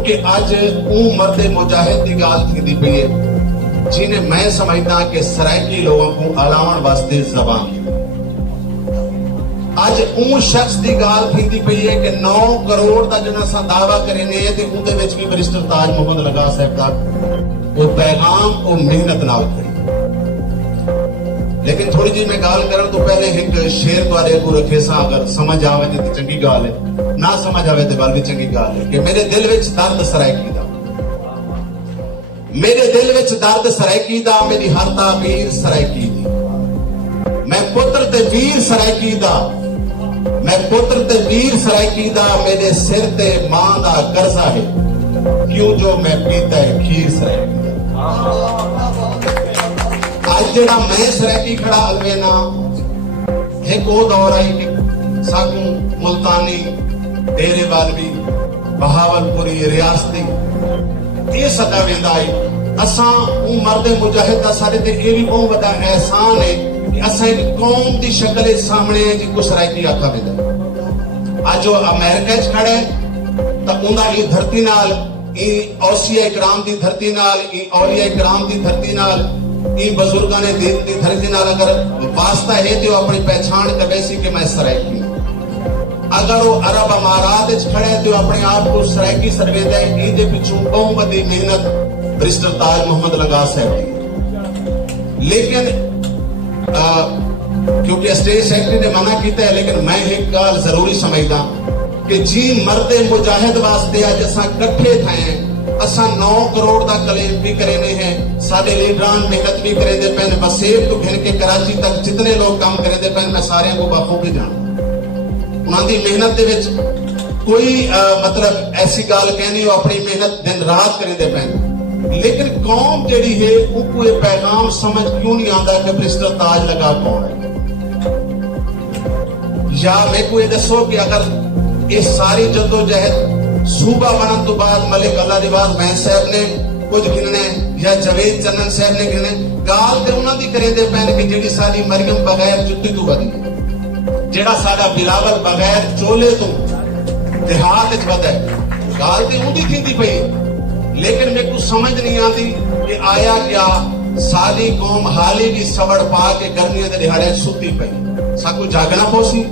क्योंकि अज ऊ मर्दे मुजाहिद की गाल थी पई है जिन्हें मैं समझदा कि सराइकी लोगों को अलावन वास्ते जबान अज ऊ शख्स की गाल थी पई है कि 9 करोड़ का जो असा दावा करेने ते उहदे विच भी बैरिस्टर ताज मुहम्मद लगा साहब का वो पैगाम वो मेहनत नाल खड़ी। लेकिन थोड़ी जी मैं गाल करन तो पहले एक शेर तुहाडे अगों रखे सा, अगर समझ आवे तो चंगी गाल है, ना समझ आवे तो गल भी चंगी गाल है। कि मेरे दिल विच दर्द सराइकी दा, मेरे दिल विच दर्द सराइकी दा, मेरी हर ताबीर सराइकी दी। मैं पुत्र ते वीर सराइकी दा, मैं पुत्र ते वीर सराइकी दा, मेरे सिर ते मां दा कर्जा है, क्यों जो मैं पीता है खीर सराइकी दा। आज जड़ा मैं सराइकी खड़ा अलवेना एक वो दौर आई कि साकू मुल्तानी, डेरे वालवी, बहावलपुरी, रियासती ये सदा वेंदा आई। असा मर्दे मुजाहिद का सारे ते ये भी बहुत बड़ा एहसान है कि असा एक कौम की शक्ल सामने है जिसको सराइकी आखा वेंदा। आज जो अमेरिका च खड़ा है तो उनका ये धरती नाल, ये औसिया इकराम की धरती नाल, ये औलिया इकराम की धरती नाल, ये बुजुर्गों ने दीन की धरती नाल अगर वास्ता है तो अपनी पहचान करे सी कि मैं सराइकी। अगर वो अरब अमारात खड़े है तो अपने आप को सराइकी सरवेदा है। इहदे पिछों बहुत बड़ी मेहनत बैरिस्टर ताज मुहम्मद लगा साहब की। लेकिन क्योंकि स्टेट सेक्रेटरी ने मना किया है, लेकिन मैं एक गल जरूरी समझदा कि जी मर्दे मुजाहिद वास्ते अज असां कट्ठे थे हैं। असा 9 करोड़ का क्लेम भी करेने हैं, साडे लीडरान मेहनत भी करेंदे पैन, वसेब तो घिन के कराची तक जितने लोग काम करेंदे पैन मैं सारे को बखूबी जान। उन्होंने मेहनत दे विच कोई मतलब ऐसी गाल कहनी वो अपनी मेहनत दिन रात करेंदे पैन। लेकिन कौम जिहड़ी है उसको ये पैगाम समझ क्यों नहीं आता कि बैरिस्टर ताज लगा कौन है। या मेरे को ये दसो कि अगर ये सारी जद्दोजहद सूबा बनने तो बाद मलिक अल्लाह रिवाज मैं साहब ने कुछ गिनने या जवेद चन्नन साहब ने गिने, गाल ते उन्हां दी करेंदे पैन कि जेड़ी साडी मरियम बगैर जुत्ती तो वधी, जेड़ा साडा बिलावल बगैर चोले तो देहात च वधा, गाल ते उहदी थींदी पई। लेकिन मेरे को समझ नहीं आती कि आया क्या साडी कौम हाली भी सवड़ पा के गर्मियों के दिहाड़े सुती पई। साकू जागना पोसी,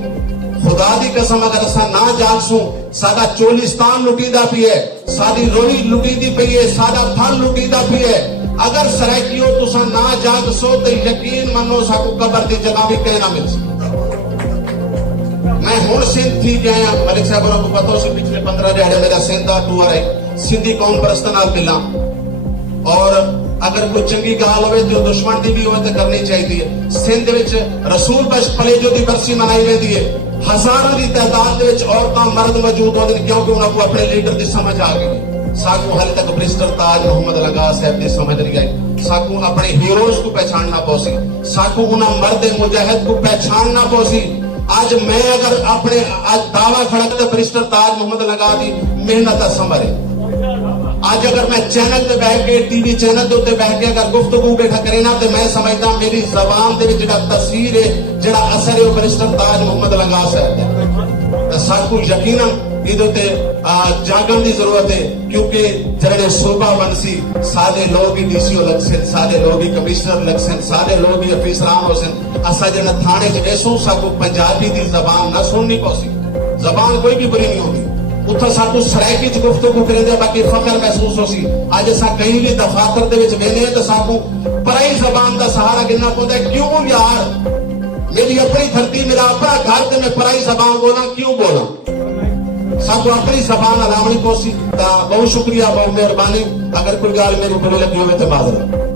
खुदा दी कसम अगर असा ना जागसू साडा चोलिस्तान लुटीदा पी है, साडी रोही लुटीदी पई है, साडा फल लुटीदा पी है। अगर सराइकियो तुसा ना जागसो तो यकीन मनो साकू कबर दी जगह भी कहना मिल सी। मैं हुण सिंध थी गया, मलिक साहब को पता सी पिछले 15 दिहाड़े मेरा सिंध का टूर है, सिंधी कौम परस्त नाल मिला। और अगर कोई चंगी गाल हो जो दुश्मन की भी हो तो करनी चाहिए। सिंध विच रसूल बख्श पलेजो की बरसी मनाई जाती है, हजारों की तादाद औरतां मर्द मौजूद होते हैं क्योंकि उन्होंने अपने लीडर की समझ आ गई। साकू हाले तक बैरिस्टर ताज मुहम्मद लगा साहब की समझ नहीं आई। साकू अपने हीरोज को पहचानना पौसी, साकू उन्हें मर्द मुजाहिद को पहचानना पौसी। आज मैं अगर अपने आज दावा खड़ा तो बैरिस्टर ताज मुहम्मद लगा दी मेहनत संभरे। आज अगर मैं चैनल पे बैठ के टीवी चैनल के उत्ते बैठ के अगर गुफ्तगू बैठा करे ना तो मैं समझदा मेरी जबान दे विच जिहड़ा तस्वीर है, जिहड़ा असर है वो बैरिस्टर ताज मुहम्मद लगा साहब दा। साकू यकीनन इहदे उत्ते जागण की जरूरत है, क्योंकि जिहड़े सूबा बनसी सारे लोग ही डीसीओ लग सन, सारे लोग ही कमिश्नर लग सन, सारे लोग ही अफीसरान हो सन। असा जिहड़ा थाने च ऐसो साकू पंजाबी की जबान ना सुननी पौसी, जबान कोई भी बुरी नहीं होगी। उत्थे साकू सराइकी च गुफ्तगू करेंदे बाकी फखर महसूस हो सी। अज असा कहीं भी दफातर दे विच वेंदे तो साकू पराई जबान का सहारा गिनना पौंदा है। क्यों यार, मेरी अपनी धरती, मेरा अपना घर ते मैं पराई जबान बोला क्यों बोला? साकू अपनी जबान अलावनी पौसी। बहुत शुक्रिया, बहुत मेहरबानी। अगर कोई गाल मेरी बुरी लगी हो तो माजरत।